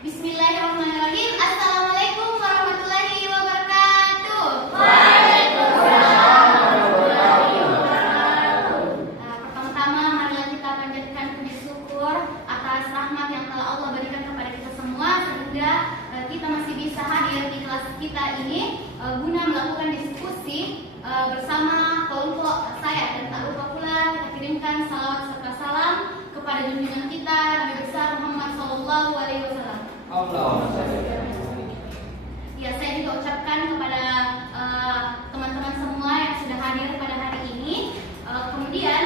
Bismillahirrahmanirrahim. Assalamualaikum warahmatullahi wabarakatuh. Waalaikumsalam warahmatullahi wabarakatuh. Pertama-tama marilah kita panjatkan puji syukur atas rahmat yang telah Allah berikan kepada kita semua sehingga kita masih bisa hadir di kelas kita ini guna melakukan diskusi bersama kelompok saya, dan tak lupa pula kita kirimkan salawat serta salam kepada junjungan kita Nabi besar Muhammad Sallallahu Alaihi Wasallam. Ya, saya juga ucapkan kepada teman-teman semua yang sudah hadir pada hari ini. Kemudian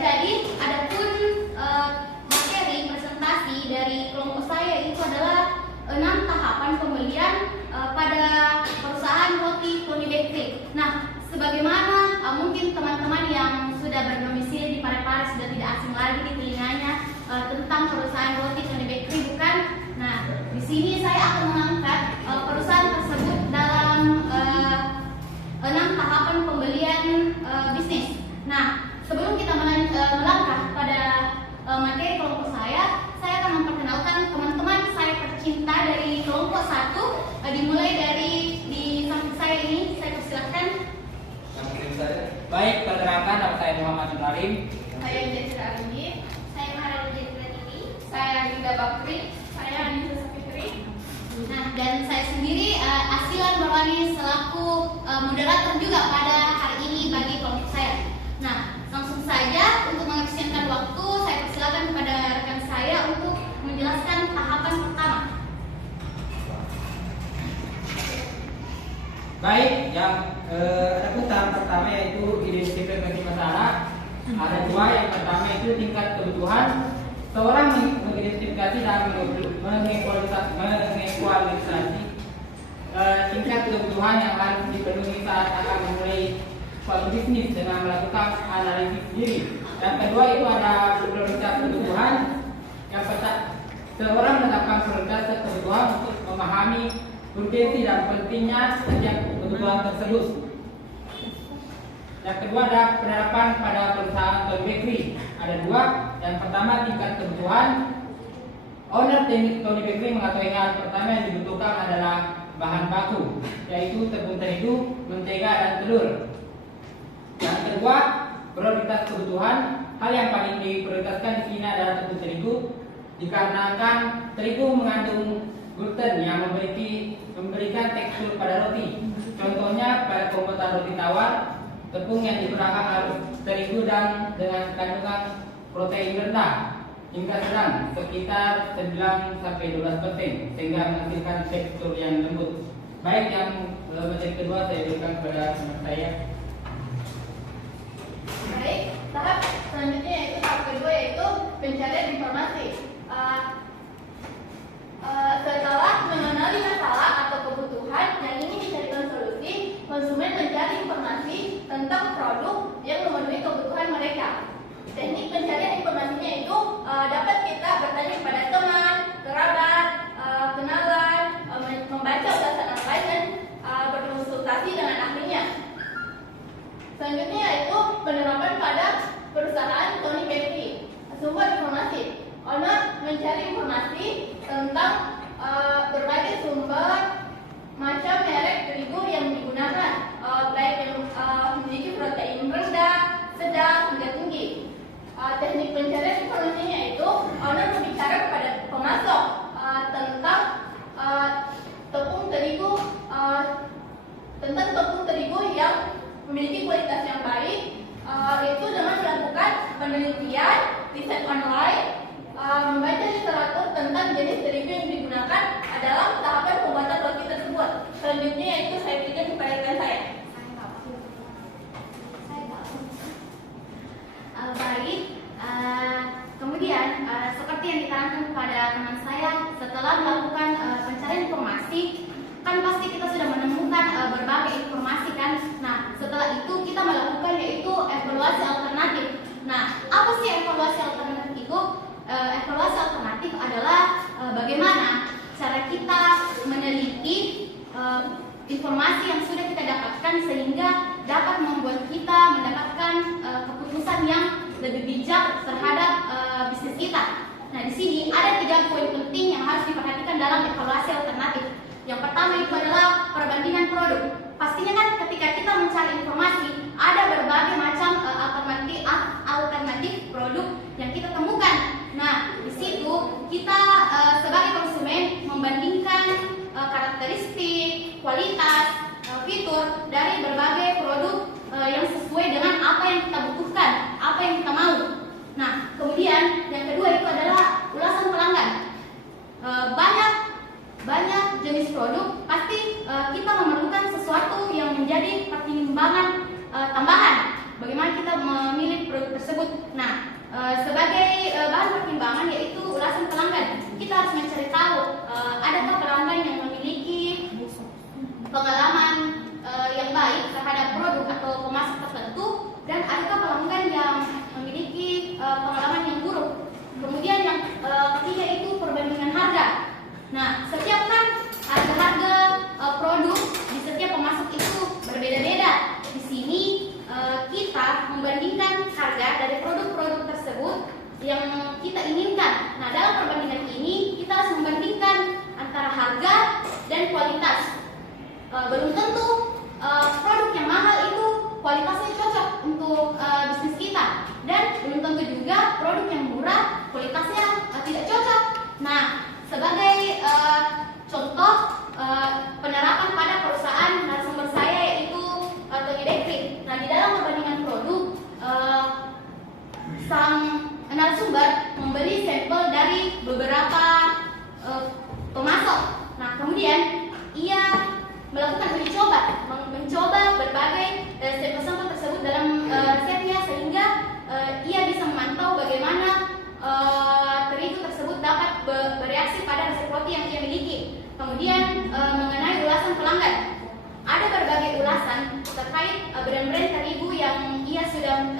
jadi adapun materi presentasi dari kelompok saya itu adalah 6 tahapan pembelian pada perusahaan roti Tony Bakery. Nah, sebagaimana mungkin teman-teman yang sudah berdomisili di Parepare sudah tidak asing lagi di telinganya tentang perusahaan roti Tony Bakery, bukan? Nah, di sini saya akan mengangkat perusahaan tersebut dalam 6 tahapan pembelian bisnis. Nah, sebelum kita melangkah pada materi kelompok saya akan memperkenalkan teman-teman saya tercinta dari kelompok 1. Dimulai dari di samping saya ini, saya persilahkan. Baik, perkenalkan nama saya Muhammad Ibrahim. Saya Jessica Arindi. Saya Maharani Jessica Titi. Saya Linda Bakri. Saya Anissa Sapitri. Nah, dan saya sendiri Asilan Barwani selaku moderator juga pada hari ini bagi kelompok saya. Nah, langsung saja untuk mengefisienkan waktu, saya persilakan kepada rekan saya untuk menjelaskan tahapan pertama. Baik, yang ada tahap pertama yaitu identifikasi masalah. Ada 2. Yang pertama itu tingkat kebutuhan. Seorang mengidentifikasi dan mengekualisasi tingkat kebutuhan yang harus dipenuhi saat akan memulai suatu bisnis dengan melakukan analisis diri. Yang kedua itu ada prioritas kebutuhan. Yang pertama, seorang menetapkan prioritas kebutuhan untuk memahami urgensi dan pentingnya setiap kebutuhan tersebut. Yang kedua ada penerapan pada perusahaan Tony Bakery. Ada 2. Yang pertama tingkat kebutuhan. Owner Tony Bakery mengetahui hal pertama yang dibutuhkan adalah bahan baku, yaitu tepung terigu, mentega, dan telur. Yang kedua, prioritas kebutuhan. Hal yang paling diprioritaskan di sini adalah tepung terigu, dikarenakan terigu mengandung gluten yang memberikan tekstur pada roti. Contohnya pada pembuatan roti tawar, tepung yang digunakan harus terigu dan dengan kandungan protein rendah hingga sedang sekitar 9-12%, sehingga menghasilkan tekstur yang lembut. Baik, yang materi kedua saya berikan kepada teman saya. Baik, tahap selanjutnya yaitu tahap kedua yaitu pencarian informasi. Setelah mengenali masalah atau kebutuhan yang ingin dicarikan solusi, konsumen mencari informasi tentang produk yang memenuhi kebutuhan mereka. Teknik pencarian informasinya itu dapat kita bertanya kepada teman, kerabat, kenalan, membaca ulasan online dan berkonsultasi dengan ahlinya. Selanjutnya yaitu penerapan pada perusahaan Tony Bakery. Sumber informasi. Owner mencari informasi tentang berbagai sumber macam merek terigu yang digunakan, baik yang memiliki protein rendah, sedang, hingga tinggi. Teknik pencarian informasinya itu owner berbicara kepada pemasok tentang tepung terigu yang memiliki kualitas yang baik, yaitu dengan melakukan penelitian, riset online, membaca literatur tentang jenis terigu yang digunakan dalam tahapan pembuatan roti tersebut. Selanjutnya yaitu saya berikan kepada rekan saya. Baik, kemudian seperti yang diterangkan kepada teman saya, setelah melakukan pencarian informasi, kan pasti kita sudah menemukan berbagai informasi kan. Nah, setelah itu kita melakukan yaitu evaluasi alternatif. Nah, apa sih evaluasi alternatif itu? Evaluasi alternatif adalah bagaimana cara kita meneliti informasi yang sudah kita dapatkan sehingga dapat membuat kita mendapatkan keputusan yang lebih bijak terhadap bisnis kita. Nah, di sini ada 3 poin penting yang harus diperhatikan dalam kita mencari informasi, ada berbagai macam alternatif produk yang kita temukan. Nah, di situ kita sebagai konsumen membandingkan karakteristik, kualitas, fitur dari berbagai produk yang sesuai dengan apa yang kita butuhkan, apa yang kita mau. Nah, kemudian yang kedua itu adalah ulasan pelanggan. Banyak jenis produk pasti kita memerlukan sesuatu yang menjadi pertimbangan tambahan bagaimana kita memilih produk tersebut. Nah, sebagai bahan pertimbangan yaitu ulasan pelanggan, kita harus mencari tahu adakah pelanggan yang memiliki pengalaman yang baik terhadap produk atau pemasok tertentu, dan adakah pelanggan yang memiliki pengalaman yang buruk. Kemudian yang ketiga itu perbandingan harga. Nah, setiap kan harga-harga produk di setiap pemasok itu berbeda-beda. Di sini kita membandingkan harga dari produk-produk tersebut yang kita inginkan. Nah, dalam perbandingan ini kita harus membandingkan antara harga dan kualitas. Belum tentu produk yang mahal itu kualitasnya cocok untuk bisnis kita, dan belum tentu juga produk yang murah kualitasnya tidak cocok. Nah, sebagai contoh penerapan pada perusahaan narasumber saya yaitu Tony Bakery. Nah, di dalam perbandingan produk sang narasumber membeli sampel dari beberapa pemasok. Nah, kemudian ia melakukan uji coba, mencoba berbagai sampel-sampel tersebut dalam resepnya, sehingga ia bisa memantau bagaimana terigu tersebut dapat bereaksi pada resep roti yang ia miliki. Kemudian mengenai ulasan pelanggan, ada berbagai ulasan terkait brand-brand terigu yang ia sudah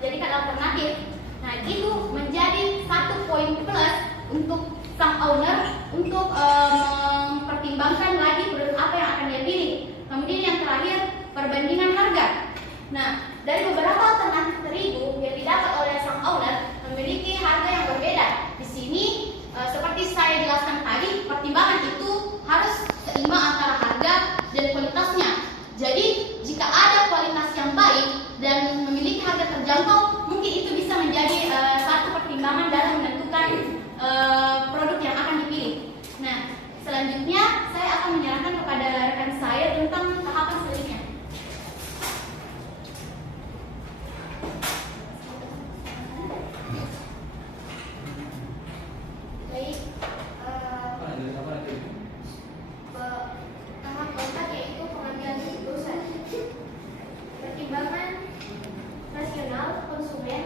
jadikan alternatif. Nah, itu menjadi satu poin plus untuk sang owner untuk mempertimbangkan lagi produk apa yang akan dia pilih. Kemudian yang terakhir, perbandingan harga. Nah, dari beberapa alternatif terigu yang didapat oleh sang owner memiliki harga yang berbeda. Di sini seperti saya jelaskan tadi, pertimbangan itu harus seimbang antara harga dan kualitasnya. Jadi jika ada kualitas yang baik dan memiliki harga terjangkau, mungkin itu bisa menjadi satu pertimbangan dalam menentukan produk yang akan dipilih. Nah, selanjutnya saya akan menyarankan kepada rekan saya tentang tahapan selanjutnya. Baik, tahap keempat yaitu pengambilan keputusan. Pertimbangan rasional konsumen.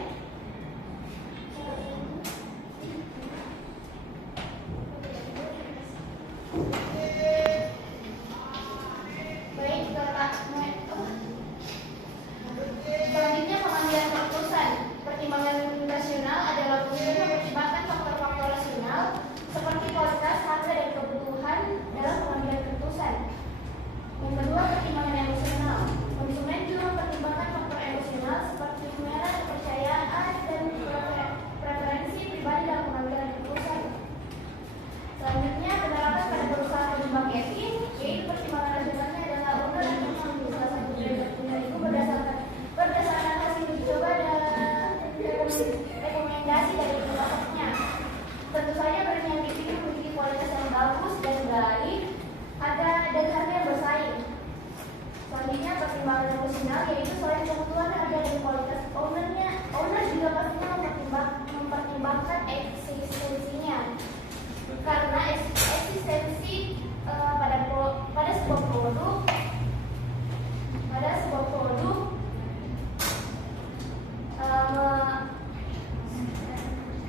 Selanjutnya pengambilan keputusan. Pertimbangan rasional adalah unsur yang mempertimbangkan faktor-faktor rasional seperti kualitas, harga, dan kebutuhan dalam pengambilan keputusan. Yang kedua, pertimbangan emosional. Konsumen juga mempertimbangkan faktor emosional seperti selera, kepercayaan, dan preferensi pribadi dalam pengambilan keputusan. Selanjutnya, penerapan pada perusahaan penyumbang marketing, yaitu pertimbangan rasionalnya adalah owner yang mengambil salah satu brand punya itu berdasarkan hasil uji coba dan rekomendasi dari pemasoknya. Tentu saja brand yang dipilih memiliki kualitas yang bagus dan baik, dan harga yang bersaing. Selanjutnya, pertimbangan emosional, yaitu selain kebutuhan, harga, dan kualitas owner juga pastinya mempertimbangkan eksistensinya. Karena eksistensi pada sebuah produk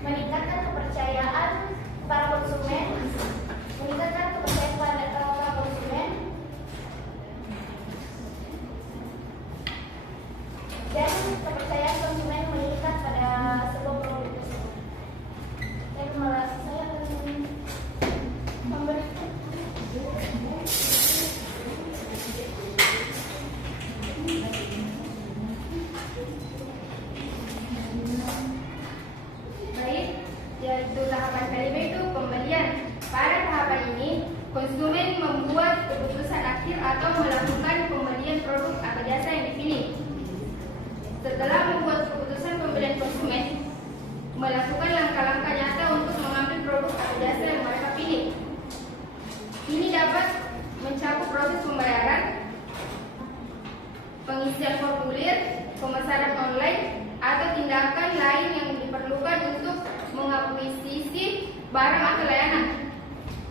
meningkatkan kepercayaan para konsumen, dan kepercayaan konsumen proses pembayaran, pengisian formulir, pemesanan online, atau tindakan lain yang diperlukan untuk mengakuisisi barang atau layanan.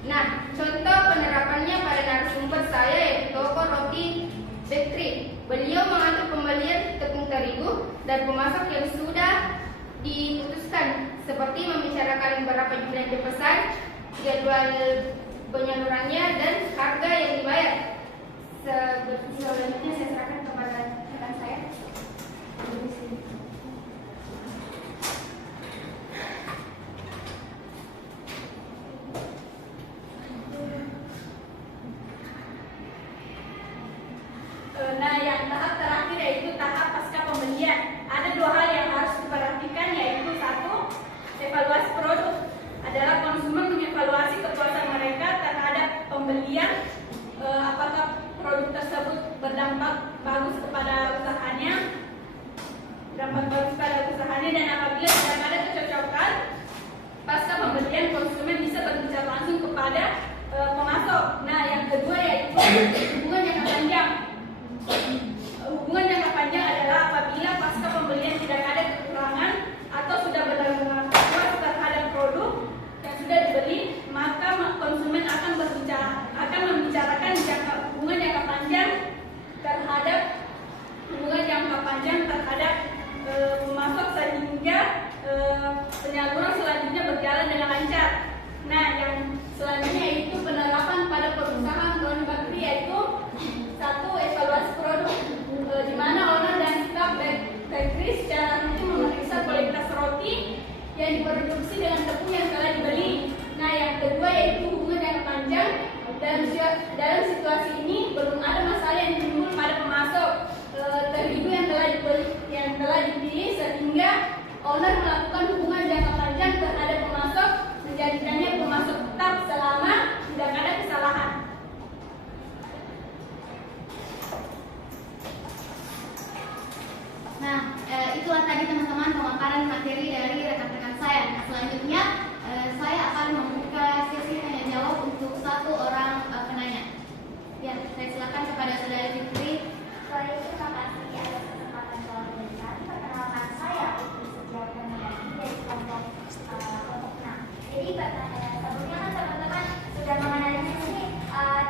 Nah, contoh penerapannya pada narasumber saya yaitu toko roti bakery. Beliau mengatur pembelian tepung terigu dan pemasok yang sudah diputuskan, seperti membicarakan berapa jumlah yang dipesan, jadwal penyalurannya, dan harga yang dibayar. Selanjutnya saya serahkan kepada rekan saya. Nah, yang tahap terakhir yaitu tahap pasca pembelian. Ada dua hal yang harus diperhatikan, yaitu satu, evaluasi produk. Adalah konsumen mengevaluasi kepuasan mereka terhadap pembelian, apakah produk tersebut berdampak bagus kepada usahanya, dan apabila tidak ada kecocokan pasca pembelian, konsumen bisa berbicara langsung kepada pemasok. Nah, yang kedua yaitu hubungan jangka panjang. Hubungan jangka panjang adalah apabila pasca pembelian tidak ada kekurangan atau sudah benar-benar puas terhadap produk yang sudah dibeli, maka konsumen akan membicarakan hubungan jangka panjang terhadap pemasok, sehingga penyaluran selanjutnya berjalan dengan lancar. Nah, yang selanjutnya itu penerapan pada perusahaan Tony Bakery, yaitu satu, evaluasi produk, di mana owner dan staf bakery secara rutin memeriksa kualitas roti yang diproduksi dengan tepung yang telah dibeli. Nah, yang kedua yaitu hubungan jangka panjang. Dalam situasi ini belum ada masalah yang timbul pada pemasok terigu yang telah dibeli, sehingga owner melakukan hubungan jangka panjang terhadap pemasok, menjadikannya pemasok tetap selama tidak ada kesalahan. Nah, itulah tadi teman-teman pemaparan materi dari rekan-rekan saya. Nah, selanjutnya saya akan membuka sesi tanya jawab untuk satu orang penanya. Ya, saya silakan kepada saudara Fitri. Baik, terima kasih atas kesempatan telah diberikan. Perkenalkan, saya Putri Setiawati dari kelompok 6. Jadi sebelumnya kan teman-teman sudah mengenalinya sini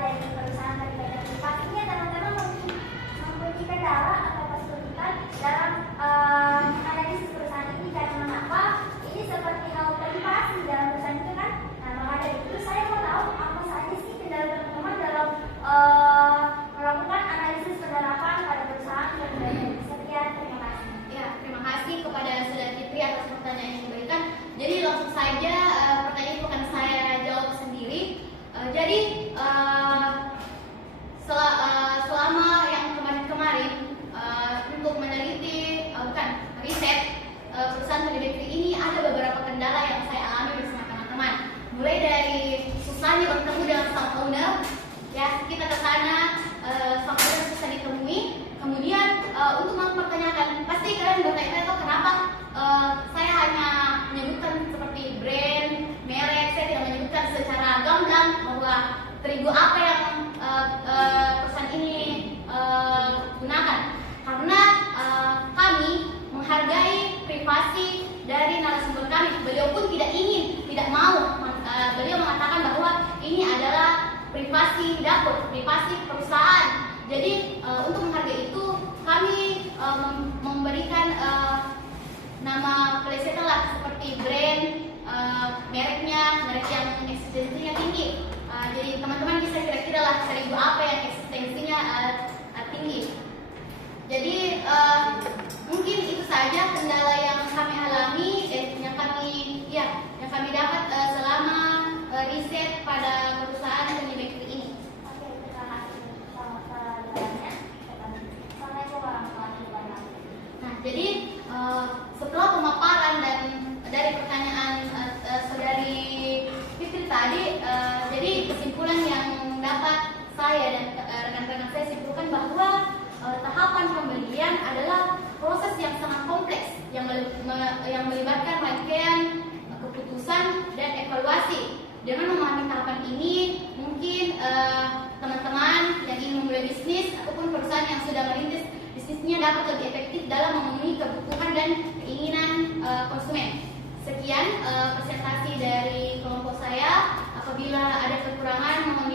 dari perusahaan terlibat. Pastinya teman-teman mempunyai kendala atau kesulitan dalam menganalisis perusahaan ini, karena mengapa ini seperti hal privasi dalam perusahaan itu kan. Nah, maka dari itu saya mau tahu apa saja sih kendala teman-teman dalam melakukan analisis penerapan pada perusahaan dan lain-lain. Sekian, terima kasih. Ya, terima kasih kepada saudara Fitri atas pertanyaan yang diberikan. Jadi langsung saja pertanyaan itu akan saya jawab sendiri. Jadi selama yang kemarin untuk meneliti riset perusahaan Tony Bakery ini, ada beberapa kendala yang saya alami bersama teman-teman. Mulai dari susahnya bertemu dengan sang owner, ya kita ke sana sang owner susah ditemui. Kemudian untuk mempertanyakan, pasti kalian bertanya-tanya kenapa saya hanya menyebutkan seperti brand, merek, saya tidak menyebutkan secara gamblang bahwa terigu apa yang perusahaan ini gunakan. Karena kami menghargai privasi dari narasumber kami. Beliau pun tidak mau. Beliau mengatakan bahwa ini adalah privasi dapur, privasi perusahaan. Jadi untuk menghargai itu, kami memberikan nama plesetan lah, seperti brand, merek yang eksistensinya tinggi. Jadi teman-teman bisa kira-kira lah terigu apa yang eksistensinya tinggi. Jadi mungkin itu saja kendala yang kami alami, yang kami dapat selama riset pada perusahaan Tony Bakery ini. Oke, terima kasih. Selamat jalannya. Assalamualaikum warahmatullahi wabarakatuh. Nah, jadi setelah pemaparan dan dari pertanyaan saudari Fitri tadi, jadi kesimpulan yang dapat saya dan rekan-rekan saya simpulkan bahwa tahapan pembelian adalah proses yang sangat kompleks yang melibatkan rangkaian keputusan dan evaluasi. Dengan memahami tahapan ini, mungkin teman-teman yang ingin memulai bisnis ataupun perusahaan yang sudah merintis bisnisnya dapat lebih efektif dalam memenuhi kebutuhan dan keinginan konsumen. Sekian presentasi dari kelompok saya. Apabila ada kekurangan mohon